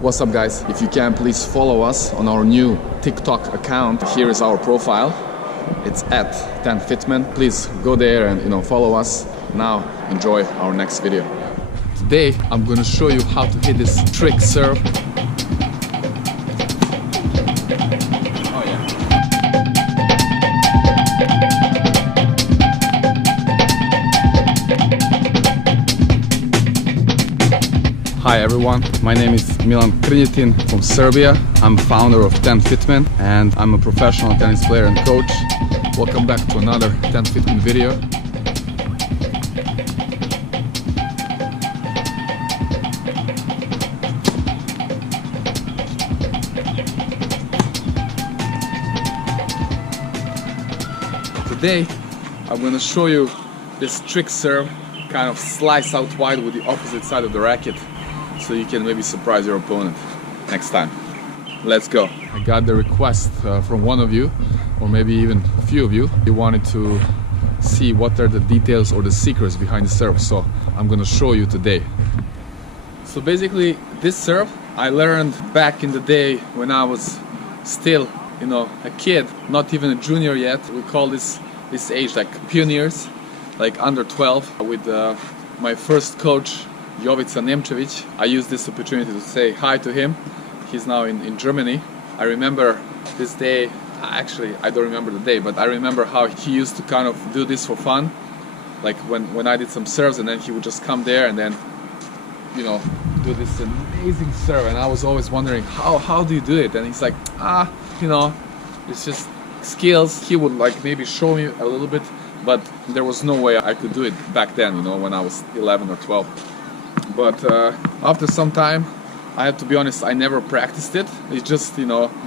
What's up, guys? If you can, please follow us on our new TikTok account. Here is our profile. It's at TENFITMEN. Please go there and follow us. Now enjoy our next video. Today I'm going to show you how to hit this trick serve. Oh yeah. Hi everyone, my name is Milan from Serbia. I'm founder of TENFITMEN and I'm a professional tennis player and coach. Welcome back to another TENFITMEN video. Today I'm going to show you this trick serve, kind of slice out wide with the opposite side of the racket, so you can maybe surprise your opponent next time. Let's go. I got the request from one of you, or maybe even a few of you. You wanted to see what are the details or the secrets behind the serve, so I'm gonna show you today. So basically, this serve I learned back in the day when I was still, a kid, not even a junior yet. We call this age like pioneers, like under 12, with my first coach, Jovica Nemčević. I used this opportunity to say hi to him. He's now in Germany. I remember this day, actually I don't remember the day, but I remember how he used to kind of do this for fun. Like when I did some serves, and then he would just come there and then, do this amazing serve. And I was always wondering, how do you do it? And he's like, it's just skills. He would like maybe show me a little bit, but there was no way I could do it back then, when I was 11 or 12. But after some time, I have to be honest, I never practiced it. It's just,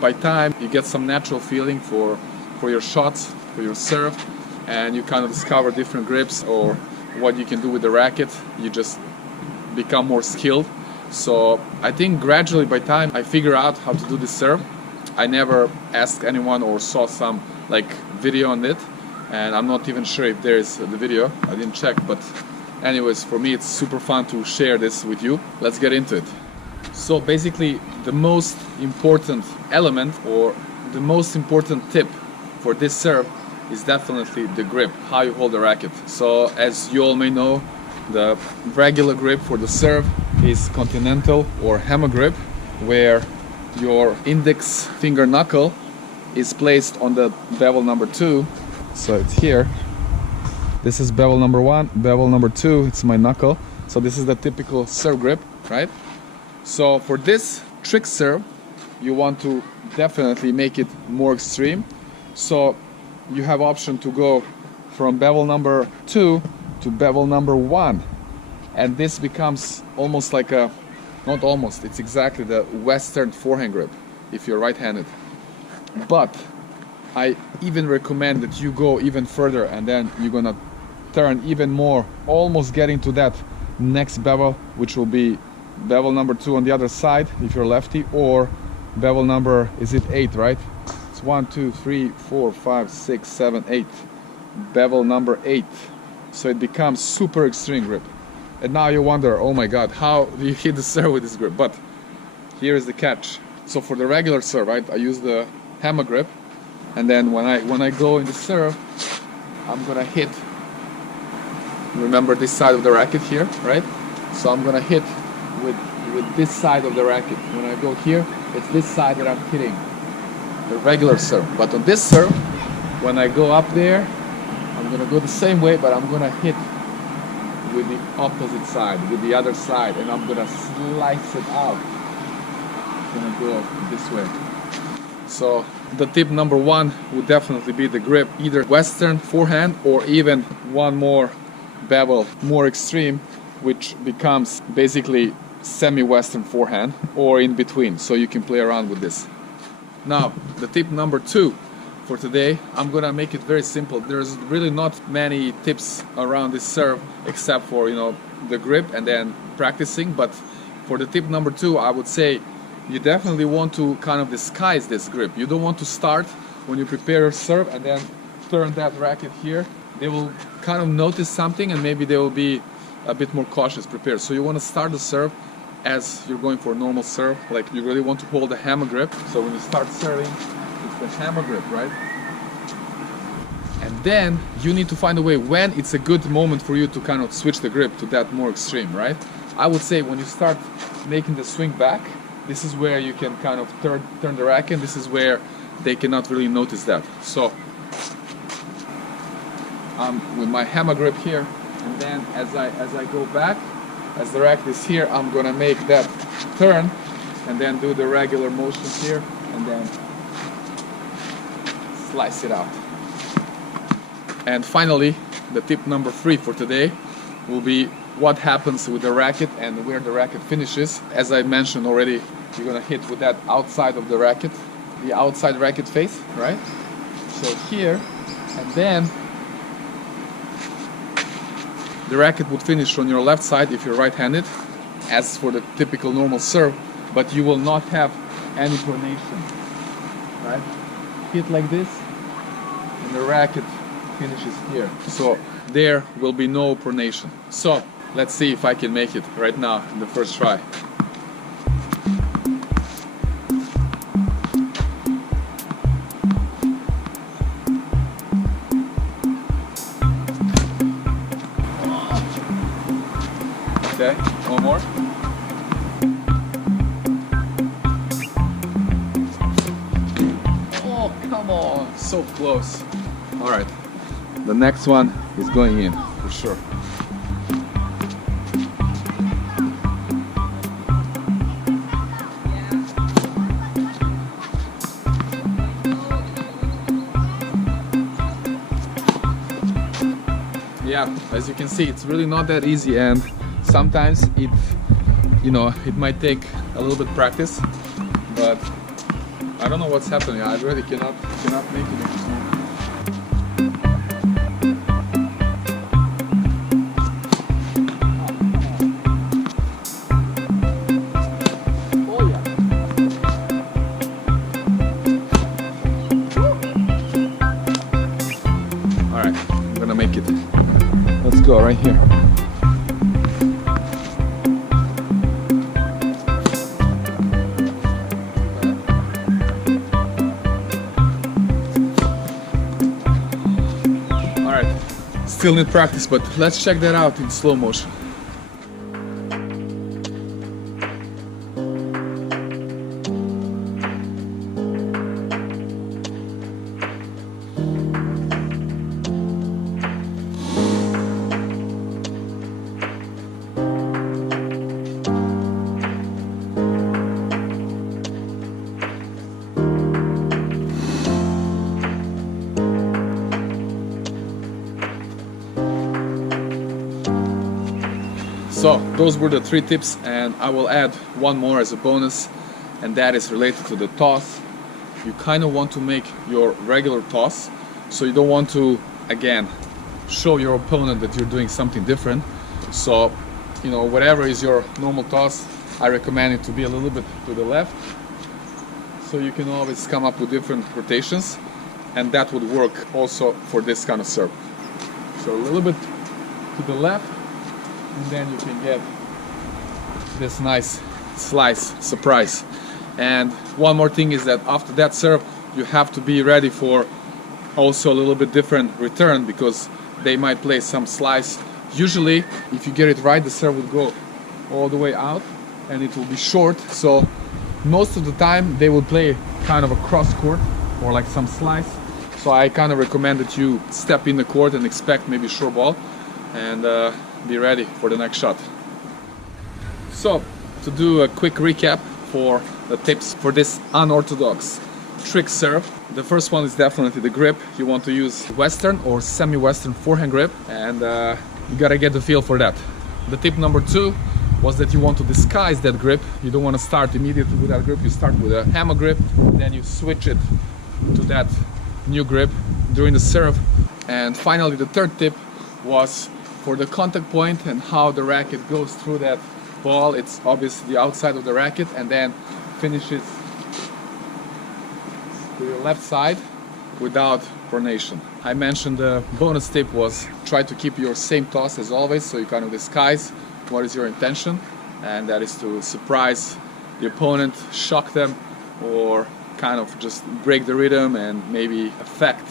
by time you get some natural feeling for your shots, for your serve, and you kind of discover different grips or what you can do with the racket. You just become more skilled. So I think gradually by time I figure out how to do this serve. I never asked anyone or saw some video on it, and I'm not even sure if there is the video. I didn't check, but anyways, for me it's super fun to share this with you. Let's get into it. So basically, the most important element or the most important tip for this serve is definitely the grip, how you hold the racket. So as you all may know, the regular grip for the serve is continental or hammer grip, where your index finger knuckle is placed on the bevel number 2. So it's here. This is bevel number 1, bevel number 2, it's my knuckle. So this is the typical serve grip, right? So for this trick serve, you want to definitely make it more extreme. So you have option to go from bevel number 2 to bevel number 1. And this becomes almost like not almost, it's exactly the Western forehand grip if you're right-handed. But I even recommend that you go even further, and then you're gonna turn even more, almost getting to that next bevel, which will be bevel number 2 on the other side if you're lefty, or bevel number, is it 8, right? It's 1, 2, 3, 4, 5, 6, 7, 8. Bevel number 8. So it becomes super extreme grip. And now you wonder, oh my god, how do you hit the serve with this grip? But here is the catch. So for the regular serve, right, I use the hammer grip, and then when I go in the serve, I'm gonna hit, remember this side of the racket here, right? So I'm gonna hit with this side of the racket. When I go here, it's this side that I'm hitting, the regular serve. But on this serve, when I go up there, I'm gonna go the same way, but I'm gonna hit with the opposite side, with the other side, and I'm gonna slice it out. I'm gonna go this way. So the tip number 1 would definitely be the grip, either Western forehand or even one more bevel, more extreme, which becomes basically semi-Western forehand or in between, so you can play around with this. Now, the tip number 2 for today, I'm gonna make it very simple. There's really not many tips around this serve except for the grip and then practicing. But for the tip number 2, I would say you definitely want to kind of disguise this grip. You don't want to start when you prepare your serve and then turn that racket here. They will kind of notice something and maybe they will be a bit more cautious prepared. So you want to start the serve as you're going for a normal serve. Like you really want to hold the hammer grip. So when you start serving, it's the hammer grip, right? And then you need to find a way when it's a good moment for you to kind of switch the grip to that more extreme, right? I would say when you start making the swing back, this is where you can kind of turn the racket. This is where they cannot really notice that. So with my hammer grip here, and then as I go back, as the racket is here, I'm gonna make that turn and then do the regular motion here and then slice it out. And finally, the tip number 3 for today will be what happens with the racket and where the racket finishes. As I mentioned already, you're gonna hit with that outside of the racket, the outside racket face, right? So here, and then the racket would finish on your left side if you're right-handed, as for the typical normal serve, but you will not have any pronation, right? Hit like this, and the racket finishes here. So there will be no pronation. So let's see if I can make it right now in the first try. Okay, one more. Oh, come on, so close. All right, the next one is going in for sure. Yeah, as you can see, it's really not that easy, and sometimes it might take a little bit practice, but I don't know what's happening. I really cannot make it. Oh yeah. All right, I'm gonna make it. Let's go right here. Still need practice, but let's check that out in slow motion. So those were the 3 tips, and I will add one more as a bonus, and that is related to the toss. You kind of want to make your regular toss, so you don't want to, again, show your opponent that you're doing something different. So, whatever is your normal toss, I recommend it to be a little bit to the left, so you can always come up with different rotations, and that would work also for this kind of serve. So a little bit to the left, and then you can get this nice slice surprise. And one more thing is that after that serve, you have to be ready for also a little bit different return, because they might play some slice. Usually, if you get it right, the serve will go all the way out and it will be short. So most of the time they will play kind of a cross court or like some slice. So I kind of recommend that you step in the court and expect maybe short ball and be ready for the next shot. So to do a quick recap for the tips for this unorthodox trick serve, the first one is definitely the grip. You want to use Western or semi-Western forehand grip, and you gotta get the feel for that. The tip number 2 was that you want to disguise that grip. You don't want to start immediately with that grip. You start with a hammer grip, then you switch it to that new grip during the serve. And finally, the third tip was for the contact point and how the racket goes through that ball. It's obviously the outside of the racket and then finishes to your left side without pronation. I mentioned the bonus tip was try to keep your same toss as always, so you kind of disguise what is your intention. and that is to surprise the opponent, shock them, or kind of just break the rhythm and maybe affect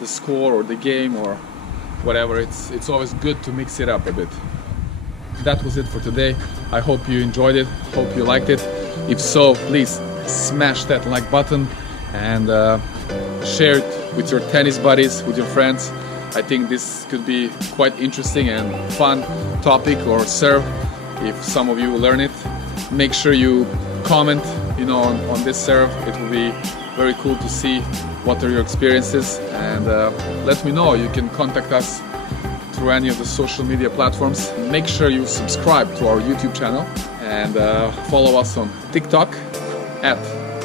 the score or the game or whatever. It's always good to mix it up a bit. That was it for today. I hope you enjoyed it, hope you liked it. If so, please smash that like button and share it with your tennis buddies, with your friends. I think this could be quite interesting and fun topic or serve if some of you learn it. Make sure you comment, on this serve. It will be very cool to see what are your experiences, and let me know. You can contact us through any of the social media platforms. Make sure you subscribe to our YouTube channel and follow us on TikTok at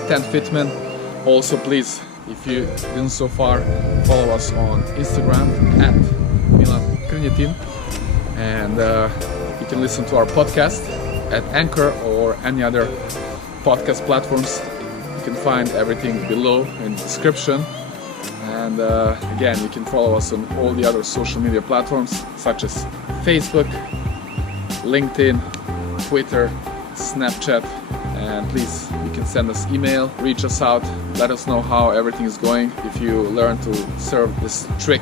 TENFITMEN. Also, please, if you didn't so far, follow us on Instagram at Milan, and you can listen to our podcast at Anchor or any other podcast platforms. You can find everything below in the description. And again, you can follow us on all the other social media platforms such as Facebook, LinkedIn, Twitter, Snapchat. And please, you can send us email, reach us out, let us know how everything is going. If you learn to serve this trick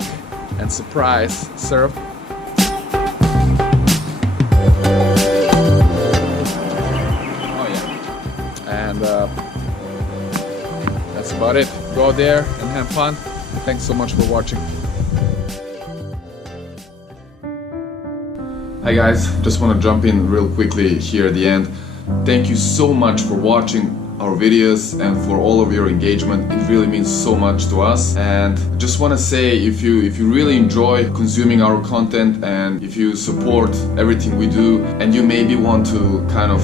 and surprise serve. Oh yeah. And that's about it. Go there and have fun. Thanks so much for watching. Hi guys, just want to jump in real quickly here at the end. Thank you so much for watching our videos and for all of your engagement. It really means so much to us. And just want to say, if you really enjoy consuming our content and if you support everything we do and you maybe want to kind of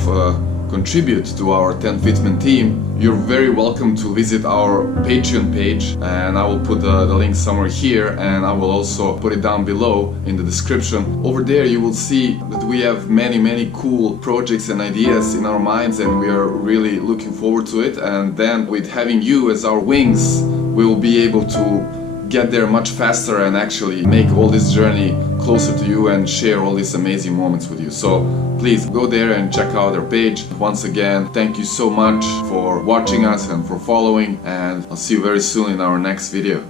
contribute to our TENFITMEN team, you're very welcome to visit our Patreon page, and I will put the link somewhere here, and I will also put it down below in the description. Over there you will see that we have many cool projects and ideas in our minds, and we are really looking forward to it. And then with having you as our wings, we will be able to get there much faster and actually make all this journey closer to you and share all these amazing moments with you. So please go there and check out our page. Once again, thank you so much for watching us and for following, and I'll see you very soon in our next video.